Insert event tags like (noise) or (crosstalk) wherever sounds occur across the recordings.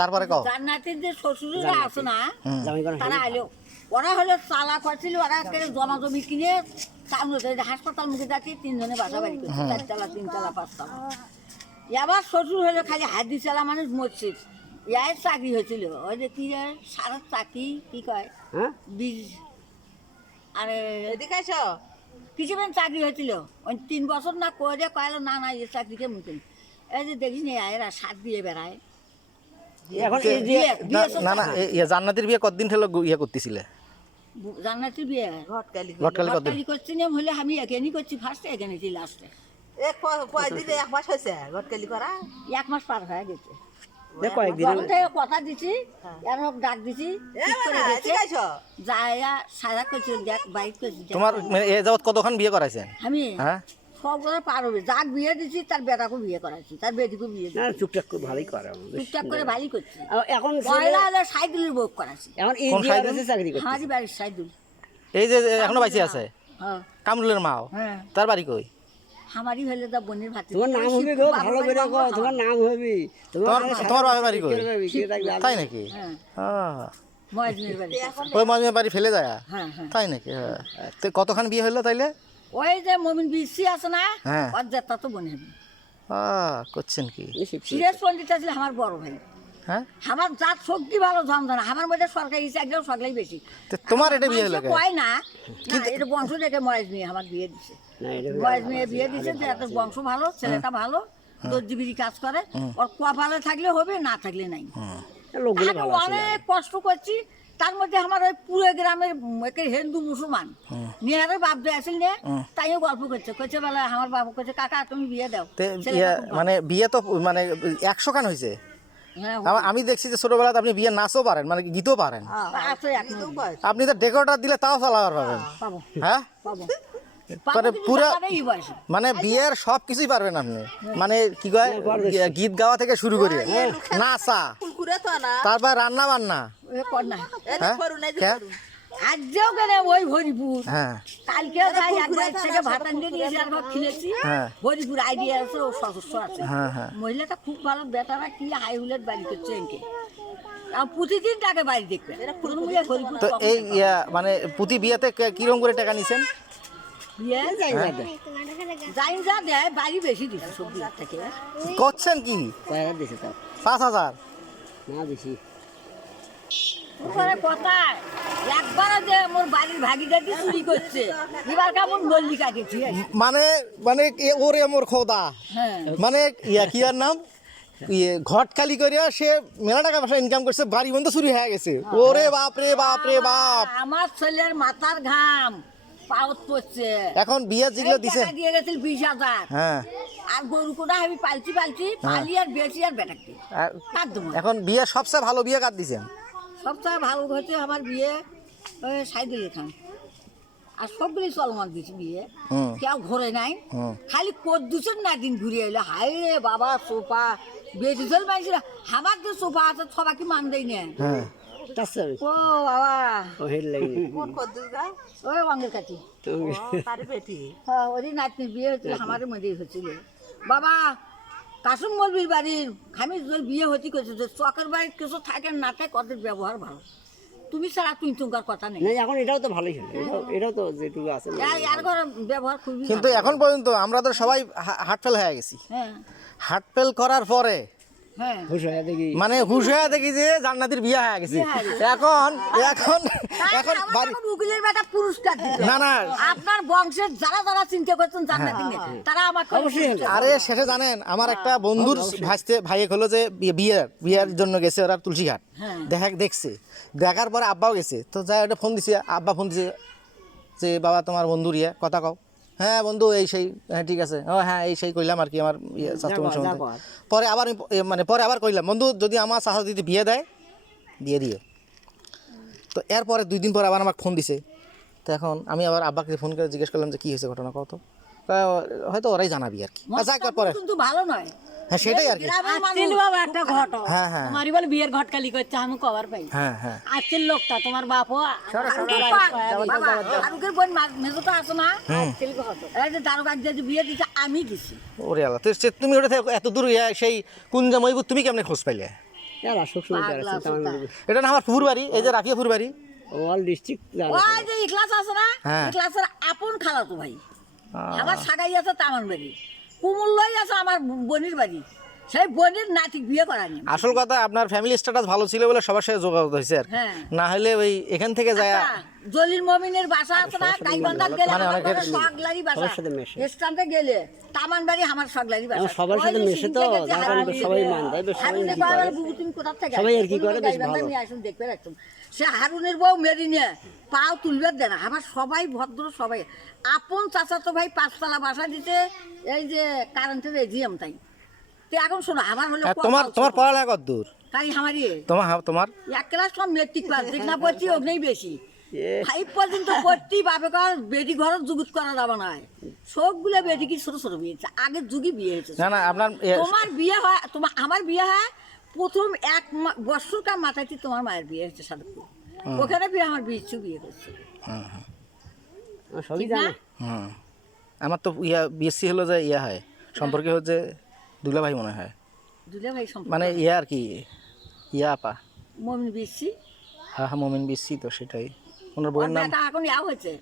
তারপরে কও। জান্নাতের যে শ্বশুরেরা আছে না। তারা আইলো। ওরা হলো চালা করছিল ওরা একটা জমা জমি কিনে সামনে হাসপাতাল মুখে যাচ্ছে তিনজনে বাসা বাড়ি করছে চারতলা তিনতলা পাঁচতলা। এবার শ্বশুর হলো খালি হাদি চালা মানুষ মরছে ইয়ার চাকরি হয়েছিল। ওই যে কি যায় সারা চাকরি কি কয়? হ্যাঁ? বীজ। আরে এদিকে কিছুদিন চাকরি হয়েছিল। ওই তিন বছর না করে কয়ালো না না এই চাকরিকে মুখে এই যে দেখিস নি এরা সাত দিয়ে বেড়ায়। এখন এই যে না না এ- জান্নাতির বিয়ে কতদিন ঠেলো ইয়ে করতেছিলে? জান্নাতি বিয়ে? ঘটকালি ঘটকালি কতদিন? করছি না হলে আমি এখানেই করছি ফার্স্টে এখানে ছিল লাস্টে এক কয়দিনে এক মাস হয়েছে ঘটকালি করা? এক মাস পার হয়ে গেছে। কথা দিছি এর হোক ডাক দিছি সাজা করছে দেখ বাইক করছি তোমার এ যাবত কতক্ষণ বিয়ে করাইছেন? আমি? হ্যাঁ? সব করে পার হবে। যাক বিয়ে দিছি তার বেটাকেও বিয়ে করাইছি তার বেটিকেও বিয়ে না টুকটাক করে ভালোই করে টুকটাক করে ভালোই করছি। এখন পয়লা হলে সাইকেলের বউক করাইছি এখন এই যে আছে চাকরি আমারই বাড়ির সাইদুল এই যে এখনও বাইসে আছে? হ্যাঁ। কামরুলের মাও? হ্যাঁ। তার বাড়ি কই? আমারই হলে তা বোনের ভাত তোমার নাম হবে গো ভালো করে কো তোমার নাম হবে। তোমার তোমার বাপের বাড়ি কই? তাই নাকি? হ্যাঁ। আহ, বাড়ি। ওই বাড়ি ফেলে যায়? হ্যাঁ হ্যাঁ। তাই নাকি? হ্যাঁ। তো কতক্ষণ বিয়ে হলো তাইলে? ওই যে মমিন বিসি আছে না হ্যাঁ। ওর তো বোন করছেন কি? সিরিয়াস পন্ডিত আমার বড় ভাই। হ্যাঁ? আমার জাত শক্তি ভালো ঝমঝনা আমার মধ্যে সরকারি চাকরিও সরকারি বেশি। তোমার এটা বিয়ে কে? কয় না না, এটা বংশ দেখে মহেশ মেয়ে আমার বিয়ে দিছে। না মহেশ মেয়ে বিয়ে দিছে যে এত বংশ ভালো ছেলেটা ভালো দর্জিবিরি কাজ করে। ওর কপালে থাকলে হবে না থাকলে নাই। অনেক কষ্ট করছি তার মধ্যে আমার ওই পুরো গ্রামের একে হিন্দু মুসলমান। নিহারের বাপ দিয়ে আসিল নে তাইও গল্প করছে। করছে বেলা আমার বাবু করছে কাকা তুমি বিয়ে দাও। মানে বিয়ে তো মানে একশো খান হয়েছে হ্যাঁ আমি দেখছি যে ছোটবেলাতে আপনি বিয়ে নাচও পারেন মানে গীতও পারেন। আপনি তো ডেকোরেটার দিলে তাও চালাবার পাবেন। পাবো। হ্যাঁ? (laughs) মানে পুরা- মানে বিয়ের সব কিছুই পারবেন আপনি। মানে কি কয়? গীত গাওয়া থেকে শুরু করে নাচা। কুরকুরে তো না। তারপর রান্না বান্না হ্যাঁ? ওই হরিপুর হ্যাঁ। একবার থেকে আর হ্যাঁ। হরিপুর আইডিয়া আছে ও সদস্য আছে। হ্যাঁ হ্যাঁ। মহিলাটা খুব ভালো বেটারা কি হাই হুলেট বাড়ি করছে এনকে। আর প্রতিদিন তাকে বাড়ি দেখবে। তো এই ইয়া, মানে পুঁতি বিয়েতে কে- কিরম করে টাকা নিছেন? করছেন কি? পাঁচ হাজার? না বেশি। উপরে কথায়? যে মোর বাড়ির ভাগিদারি চুরি করছে। এবার কেমন মল্লিকা গেছি মানে মানে ওরে মোর খোদা। হ্যাঁ। মানে ইয়া কি আর নাম? ইয়ে করিয়া সে মেলা টাকা পয়সা ইনকাম করছে বাড়ি বন্ধ চুরি হয়ে গেছে। ওরে বাপ রে বাপ রে বাপ। আমার ছেলের মাথার ঘাম পাওত পড়ছে। এখন বিয়ে যেগুলো দিছে। দিয়ে গেছিল বিশ হাজার। হ্যাঁ। আর গরু কোটা আমি পালছি পালছি পালি আর বেশি আর বেটাকে। আর এখন বিয়ে সবচেয়ে ভালো বিয়ে কার দিছেন সবচেয়ে ভালো হচ্ছে আমার বিয়ে ওই সাইদুল খান আর সবগুলি চলমান দিছি বিয়ে। কেউ ঘরে নাই। খালি কদ্দুসের না দিন ঘুরে এলো। হাই রে বাবা সোফা। বেদিসের মাইছিল আমার যে সোফা আছে সবাইকে মান দেই না? হ্যাঁ। ও বাবা। ওই অঙ্গের কাছে হ্যাঁ ওরই নাতনির বিয়ে হচ্ছিল আমাদের মধ্যেই হচ্ছিল বাবা কাসুম বলবি বাড়ির খামিজ তোর বিয়ে হতে কইছে যে চকের বাড়ির কিছু থাকে না থাকে ওদের ব্যবহার ভালো। তুমি ছাড়া তুই তোমার কথা নেই। নেই এখন এটাও তো ভালোই হলো এটাও এটাও তো যেটুকু আছে। আর ঘর ব্যবহার খুবই কিন্তু এখন পর্যন্ত আমরা তো সবাই হাটফেল হয়ে গেছি। হ্যাঁ। হাটফেল করার পরে হ্যাঁ হয়ে মানে হুশ হয়ে দেখি যে জান্নাতির বিয়ে হয়ে গেছে। বিয়ে হয়ে গেছে। এখন এখন এখন আমার উকিলের বেটা পুরস্কার না না। আপনার বংশের যারা যারা চিন্তা করছেন জান্নাতি তারা আমাকে আরে শেষে জানেন আমার একটা বন্ধুর ভাসতে ভাইয়ে হলো যে বিয়ে- বিয়ের বিয়ের জন্য গেছে ওরা তুলসীঘাট। হ্যাঁ। দেখা দেখছে। দেখার পরে আব্বাও গেছে। তো যাই ওটা ফোন দিছে। আব্বা ফোন দিছে যে বাবা তোমার বন্ধুর ইয়ে কথা কও। হ্যাঁ বন্ধু এই সেই হ্যাঁ ঠিক আছে। ও হ্যাঁ এই সেই কইলাম আর কি আমার ইয়ে স্বাস্থ্য যা কর, যা সম্বন্ধে পরে আবার আমি- মানে পরে আবার কইলাম বন্ধু যদি আমার চাষা দিদি বিয়ে দেয় দিয়ে। দিও তো এরপরে দুই দিন পরে আবার আমাকে ফোন দিছে। তো এখন আমি আবার আব্বাকে ফোন করে জিজ্ঞেস করলাম যে কী হয়েছে ঘটনা কত হয়তো ওরাই জানাবি আর কি। আচ্ছা একবার পরে। কিন্তু ভালো নয়। হ্যাঁ সেটাই আর কি। আসছিল বাবা একটা ঘটনা হ্যাঁ, হ্যাঁ। তোমারই বলে বিয়ের ঘটকালি করছে আমি কবার পাই। হ্যাঁ হ্যাঁ। আসছিল লোকটা তোমার বাপও আরুকের আরুকের বোন মা- মেজোটা আছে না? আসছিল এই যে দারোগা যে বিয়ে দিছে আমি দিছি ওরে আল্লাহ তো সে- তুমি ওটা এত দূর সেই কুঞ্জা মহিবুর তুমি কেমনে খোঁজ পাইলে? এটা না আমার ফুফুর বাড়ি এই যে রাফিয়া ফুর বাড়ি? অল ডিস্ট্রিক্ট ওই যে ইকলাস আছে না? হ্যাঁ। ইকলাসের আপন খালাতো ভাই। আমার সাগাই আছে তামান বাড়ি কুমুল্লই আছে আমার বনির বাড়ি। সেই বোনের নাতি বিয়ে করানি আসল কথা আপনার ফ্যামিলি স্ট্যাটাস ভালো ছিল বলে সবার সাথে যোগাযোগ হয়েছে আর। হ্যাঁ। না হলে ওই এখান থেকে যায় আচ্ছা, জলিল মমিনের বাসা আছে না? গাইবান্ধার গেলে মানে আমার সগলারি বাসা। সাথে মেশে। স্ট্যান্ডে গেলে তামান বাড়ি আমার সগলারি বাসা। সবার সাথে মেশে তো, সবাই মান দেয়, সবাই করে। বুবু তুমি কোথা থেকে সবাই আর কি করে, বেশ ভালো। নিয়ে আসুন দেখবে রাখতুম সে হারুনের বউ মেরি নিয়ে পাও তুলবে দেয় না। আমার সবাই ভদ্র সবাই। আপন চাচা তো ভাই পাঁচতলা বাসা দিতে এই যে কারেন্টের এজিএম তাই। তো এখন শোনো আমার হলো তোমার তোমার পড়ালেখা কত দূর? তাই আমারই তোমার হ্যাঁ, তোমার? এক ক্লাস কম মেট্রিক পাস দেখ না পড়ছি বেশি। ফাইভ পর্যন্ত পড়তি বাপে কর বেটি যুগুত করা যাবে না। সবগুলো বেটি কি ছোট ছোট বিয়ে হয়েছে? আগের যুগই বিয়ে হয়েছে। না না আপনার তোমার বিয়ে হয় তোমার আমার বিয়ে হয় প্রথম এক বছরকার মাথায় তোমার মায়ের বিয়ে হয়েছে সাদপুর ওখানে বিয়ে আমার বিচ্ছু বিয়ে করছে হ্যাঁ, হ্যাঁ, আমার সবই জানে? আমার তো ইয়া বিএসসি হলো যে ইয়া হয়। সম্পর্কে হচ্ছে দুলা ভাই মনে হয়। দুলে ভাই মানে ইয়া আর কি ইয়া আপা। মমিন বিচ্ছি হ্যাঁ হ্যাঁ মোমিন বিএসসি তো সেটাই। ওনার বইয়ের নাম এখন ইয়া হয়েছে।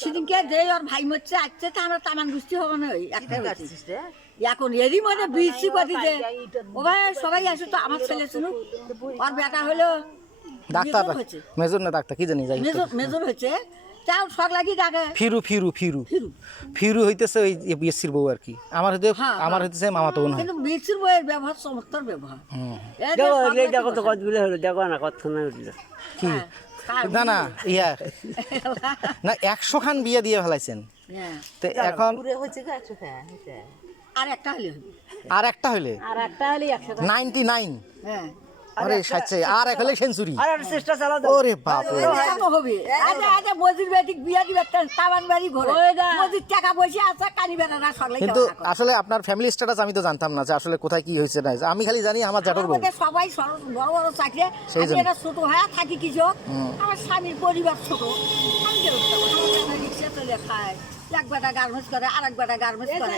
সেদিনকে যে ওর ভাই মরছে আসছে তা আমরা তামান গুষ্টি হব না ওই একটা হয়েছে। এখন এরই মধ্যে বিচ্ছি করে দিতে ও ভাই সবাই আসে তো আমার ছেলে শুনুক। ওর বেটা হলো ডাক্তার মেজর মেজর না ডাক্তার কি জানি যাই। মেজর মেজর হয়েছে। তাও শখ লাগি ডাকে ফিরু ফিরু ফিরু। ফিরু। ফিরু হইতেছে ওই বিএসসির বউ আর কি। আমার হইতে হ্যাঁ, আমার হইতেছে মামাতো বোন কিন্তু বিচ্ছির বইয়ের ব্যবহার চমৎকার ব্যবহার। হুম। এই যে দেখো এই দেখো তো কতগুলো হলো দেখো না কতক্ষণ উঠল। কি? হ্যাঁ, না না ইয়া। না একশো খান বিয়ে দিয়ে ফেলাইছেন। হ্যাঁ, তো এখন আর একটা হলে হবে। আর একটা হইলে? আর একটা হইলে নাইনটি নাইন। হ্যাঁ। আরে সাচ্ছে আর এক হলে সেঞ্চুরি। আর একটা চেষ্টা চালাও তো। ওরে বাপ রে হবে? আচ্ছা আচ্ছা মজির বেটি বিয়া দিবে তাবান বাড়ি ঘরে। ওই দা। মজির টাকা পয়সা আছে কানি কিন্তু আসলে আপনার ফ্যামিলি স্ট্যাটাস আমি তো জানতাম না যে আসলে কোথায় কি হয়েছে না আমি খালি জানি আমার জাটোর বউ। সবাই বড় বড় চাকরি। আমি। এটা ছোট হয়ে থাকি কৃষক আমার স্বামীর পরিবার ছোট। আমি কেন রিক্সা চলে খায় এক বেটা গার্মেন্টস করে আর এক বেটা গার্মেন্টস করে।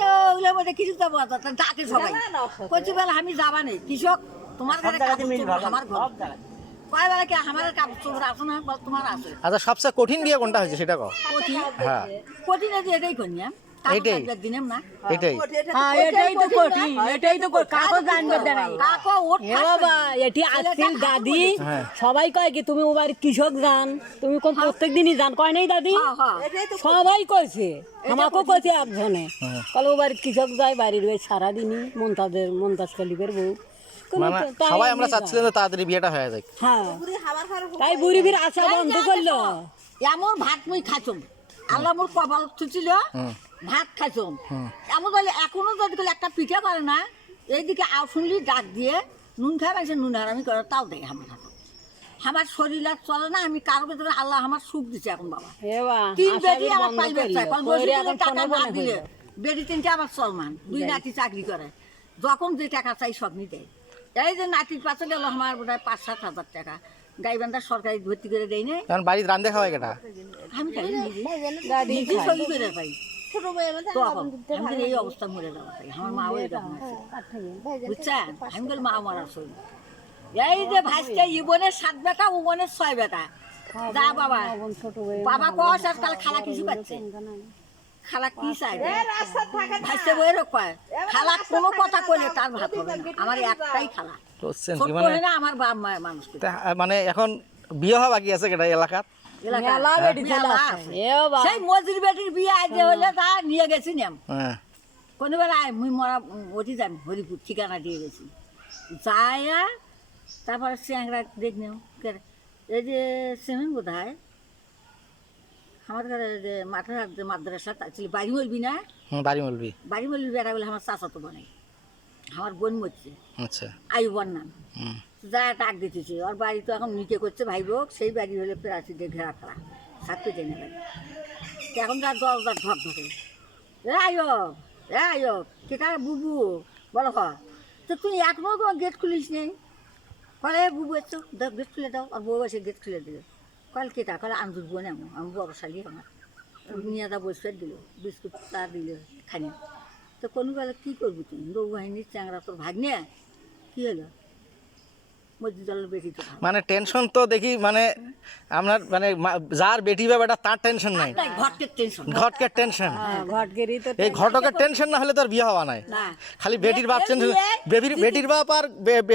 তো ওগুলোর মধ্যে কিছু যাব ডাকে সবাই। কচি বেলা আমি যাবা নেই কৃষক। তোমার ঘরে কাপড় চোপড়, আমার ঘর। কয় বেলা কি আমার কাপড় চোপড় আছে না বল তোমার আছে? আচ্ছা সবচেয়ে কঠিন বিয়ে কোনটা হয়েছে সেটা কও। কঠিন? হ্যাঁ। কঠিনে যে এটাই করি না এইটাই? দিনেম না? এটাই। হ্যাঁ এটাই তো কঠিন এটাই তো কঠিন। কাকও জানবে দেয় কাকো ওঠ এ বাবা এটি আসছিল দাদি। হ্যাঁ। সবাই কয় কি তুমি কৃষক যান তুমি কোন প্রত্যেক দিনই যান কয় নাই দাদি? হ্যাঁ, হ্যাঁ। সবাই কইছে। আমাকেও কইছে একজনে। কলে ও বাড়ির কৃষক যায় বাড়ির ওই সারাদিনই মন্তাজের মন্তাজ কালিকের বউ। সবাই আমরা চাচ্ছিলাম তাড়াতাড়ি বিয়েটা হয়ে যায় হ্যাঁ। তাই বুড়ি আশা বন্ধ করল। এমন ভাত মুই আল্লাহ মোর কপাল ভাত খাইছম। এমন বলে এখনও যদি একটা পিঠা করে না এইদিকে শুনলি ডাক দিয়ে নুন খাই নুন হারামি করে তাও দেয় আমার আমার শরীর আর চলে না আমি কারও ভেতরে আল্লাহ আমার সুখ দিছে এখন বাবা। তিন বেটি আমার পাইবে টাকা না দিলে। বেটি তিনটে আমার সলমান দুই নাতি চাকরি করে। যখন যে টাকা চাই সব নিতে এই যে নাতির পাশে গেল আমার বোধ হয় পাঁচ সাত হাজার টাকা। গাইবান্ধা সরকারি ভর্তি করে দেয় না। কারণ বাড়ির কেটা? আমি খাই। নিজে নিজে করে পাই আমি এই অবস্থা মরে আমার বুঝছেন? আমি বলি মা মারা শরীর এই যে ইবনের সাত বেটা ও বোনের ছয় বেটা। যা বাবা। হয়ে বাবা কস খালা কিছু পাচ্ছে? খালা কি চাই কয়? খালা কোনো কথা কইলে তার ভাত হবে না। আমার একটাই খালা। ছোট মানে হলে না আমার বাপ মায়ের মানুষ মানে এখন বিয়ে হওয়া বাকি আছে কেটা এলাকার? বাবা সেই মজুরি বেটির বিয়ে আজ হলে তা নিয়ে গেছি নাম হ্যাঁ। কোনো বেলা আয় মুই মরা ওটি যান হরিপুর ঠিকানা দিয়ে গেছি। আর তারপরে চ্যাংরা দেখ নিও। এই যে সেমেন বোধ হয় আমার ঘরে যে মাথার হাত যে মাদ্রাসা ছিল বাড়ি মরবি না? বাড়ি মলবি বাড়ি মরবি বেড়া বলে আমার চাচা তো বানাই আমার বোন মরছে। আচ্ছা। আয়ু বোন নাম। যা ডাক দিতেছে ওর বাড়ি তো এখন নিচে করছে ভাই বোক সেই বাড়ি হলে প্রাচী দিয়ে ঘেরা ফেরা থাকতে চাই না বাড়ি এখন তার দরজা ঢক ঢকে এ আয়ো এই ও কে কার বুবু? বলো হ তো তুই এখনও তো গেট খুলিস নেই কলে বুবু এসছো গেট খুলে দাও আর বউ এসে গেট খুলে দিল কল কে তা কলে আন্দুর বোন এমন আমি বড় শালি আমার নিয়ে যা বসে দিল, বিস্কুট তা দিল খানি তো কোনো বেলা কী করবি তুই? বউ বাহিনীর চ্যাংরা তোর ভাগ্নে? কী হলো মসজিদালের বেশি তো ভাগ। মানে টেনশন তো দেখি মানে আপনার মানে যার বেটি বা বেটা তার টেনশন নাই। তাই টেনশন ঘটকের টেনশন এই ঘটকের টেনশন না হলে তার বিয়ে হওয়া নাই। খালি বেটির বাপ টেনশন বেবির বেটির বাপ আর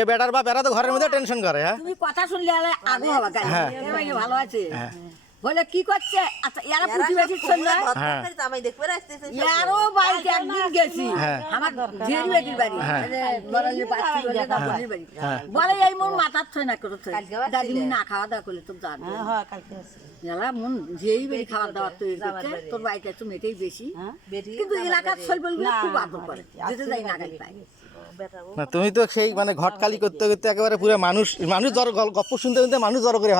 বেটার বাপ এরা তো ঘরের মধ্যে টেনশন করে হ্যাঁ? কথা শুনলে আগে এ ভালো আছে? বলে কি করছে? আচ্ছা সঙ্গে হ্যাঁ। জামাই দেখবে আসতেছে ইয়ারও বাড়িতে একদিন গেছি। হ্যাঁ। আমার বেটির বাড়ি। মানে বড়ালির বলে দাবলির বাড়ি। বলে এই মোর মাথার থই না করে থই না খাওয়া দাওয়া করলে তো জানবে হ্যাঁ কালকে মন বেরি খাওয়া দাওয়া তৈরি করছে তোর বাড়িতে একটু মেটেই বেশি। কিন্তু এলাকার শৈবলগুলো খুব আদর করে। যেতে যাই না গাড়ি পাই বেটা না তুমি তো সেই মানে ঘটকালি করতে করতে একেবারে পুরো মানুষ মানুষ জড় গপ্প শুনতে শুনতে মানুষ জড়ো করে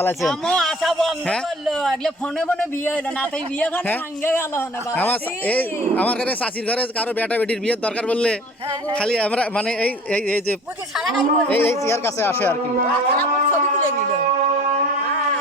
বন্ধ হ্যাঁ? বাবা আমার এই আমার ঘরে চাষির ঘরে কারও বেটা বেটির বিয়ের দরকার বললে খালি আমরা মানে এই এই এই যে এই চেয়ার কাছে আসে আর কি।